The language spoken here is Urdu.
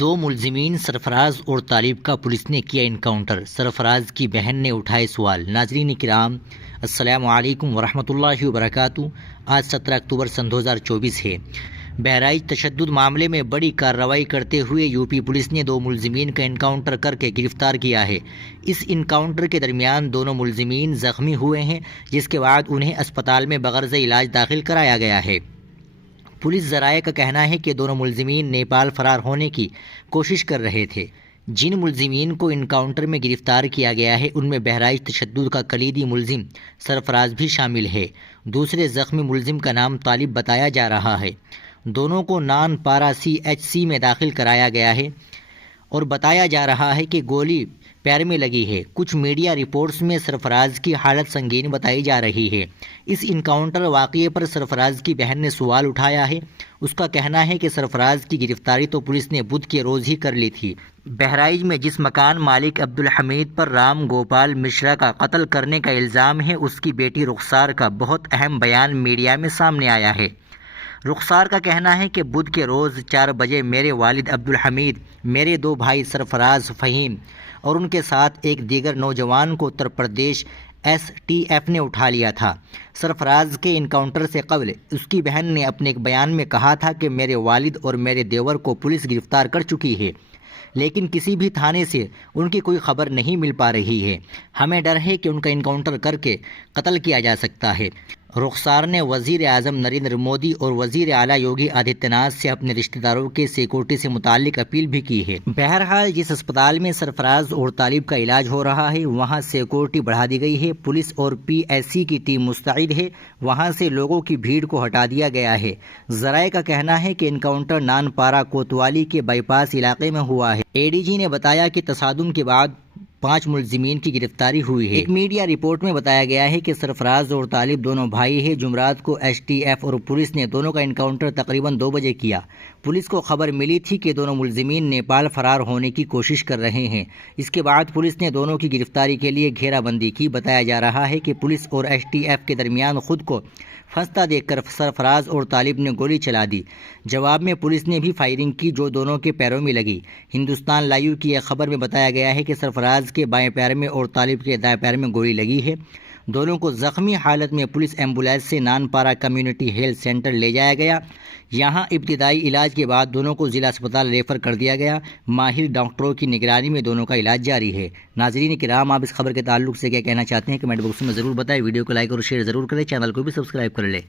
دو ملزمین سرفراز اور طالب کا پولیس نے کیا انکاؤنٹر، سرفراز کی بہن نے اٹھائے سوال۔ ناظرین کرام، السلام علیکم ورحمۃ اللہ وبرکاتہ۔ آج 17 اکتوبر سن 2024 ہے۔ بہرائچ تشدد معاملے میں بڑی کارروائی کرتے ہوئے یو پی پولیس نے دو ملزمین کا انکاؤنٹر کر کے گرفتار کیا ہے۔ اس انکاؤنٹر کے درمیان دونوں ملزمین زخمی ہوئے ہیں، جس کے بعد انہیں اسپتال میں بغرض علاج داخل کرایا گیا ہے۔ پولیس ذرائع کا کہنا ہے کہ دونوں ملزمین نیپال فرار ہونے کی کوشش کر رہے تھے۔ جن ملزمین کو انکاؤنٹر میں گرفتار کیا گیا ہے ان میں بہرائچ تشدد کا کلیدی ملزم سرفراز بھی شامل ہے۔ دوسرے زخمی ملزم کا نام طالب بتایا جا رہا ہے۔ دونوں کو نان پارا CHC میں داخل کرایا گیا ہے اور بتایا جا رہا ہے کہ گولی پیر میں لگی ہے۔ کچھ میڈیا رپورٹس میں سرفراز کی حالت سنگین بتائی جا رہی ہے۔ اس انکاؤنٹر واقعے پر سرفراز کی بہن نے سوال اٹھایا ہے۔ اس کا کہنا ہے کہ سرفراز کی گرفتاری تو پولیس نے بدھ کے روز ہی کر لی تھی۔ بہرائچ میں جس مکان مالک عبدالحمید پر رام گوپال مشرا کا قتل کرنے کا الزام ہے، اس کی بیٹی رخسار کا بہت اہم بیان میڈیا میں سامنے آیا ہے۔ رخسار کا کہنا ہے کہ بدھ کے روز 4 بجے میرے والد عبدالحمید، میرے 2 بھائی سرفراز، فہیم اور ان کے ساتھ ایک دیگر نوجوان کو اتر پردیش STF نے اٹھا لیا تھا۔ سرفراز کے انکاؤنٹر سے قبل اس کی بہن نے اپنے ایک بیان میں کہا تھا کہ میرے والد اور میرے دیور کو پولیس گرفتار کر چکی ہے، لیکن کسی بھی تھانے سے ان کی کوئی خبر نہیں مل پا رہی ہے۔ ہمیں ڈر ہے کہ ان کا انکاؤنٹر کر کے قتل کیا جا سکتا ہے۔ رخسار نے وزیر اعظم نریندر مودی اور وزیر اعلیٰ یوگی آدتیہ ناتھ سے اپنے رشتہ داروں کے سیکورٹی سے متعلق اپیل بھی کی ہے۔ بہرحال جس اسپتال میں سرفراز اور طالب کا علاج ہو رہا ہے وہاں سیکورٹی بڑھا دی گئی ہے۔ پولیس اور PSC کی ٹیم مستعد ہے۔ وہاں سے لوگوں کی بھیڑ کو ہٹا دیا گیا ہے۔ ذرائع کا کہنا ہے کہ انکاؤنٹر نان پارا کوتوالی کے بائی پاس علاقے میں ہوا ہے۔ ADG نے بتایا کہ تصادم کے بعد 5 ملزمین کی گرفتاری ہوئی ہے۔ ایک میڈیا رپورٹ میں بتایا گیا ہے کہ سرفراز اور طالب دونوں بھائی ہیں۔ جمعرات کو STF اور پولیس نے دونوں کا انکاؤنٹر تقریباً 2 بجے کیا۔ پولیس کو خبر ملی تھی کہ دونوں ملزمین نیپال فرار ہونے کی کوشش کر رہے ہیں۔ اس کے بعد پولیس نے دونوں کی گرفتاری کے لیے گھیرا بندی کی۔ بتایا جا رہا ہے کہ پولیس اور STF کے درمیان خود کو پھنستا دیکھ کر سرفراز اور طالب نے گولی چلا دی۔ جواب میں پولیس نے بھی فائرنگ کی جو دونوں کے پیروں میں لگی۔ ہندوستان لائیو کی ایک خبر میں بتایا گیا ہے کہ سرفراز کے بائیں پیر میں اور طالب کے دائیں پیر میں گولی لگی ہے۔ دونوں کو زخمی حالت میں پولیس ایمبولینس سے نان پارا کمیونٹی ہیلتھ سینٹر لے جایا گیا۔ یہاں ابتدائی علاج کے بعد دونوں کو ضلع اسپتال ریفر کر دیا گیا۔ ماہر ڈاکٹروں کی نگرانی میں دونوں کا علاج جاری ہے۔ ناظرین کرام، آپ اس خبر کے تعلق سے کیا کہنا چاہتے ہیں کمنٹ باکس میں ضرور بتائیں۔ ویڈیو کو لائک اور شیئر ضرور کریں، چینل کو بھی سبسکرائب کر لیں۔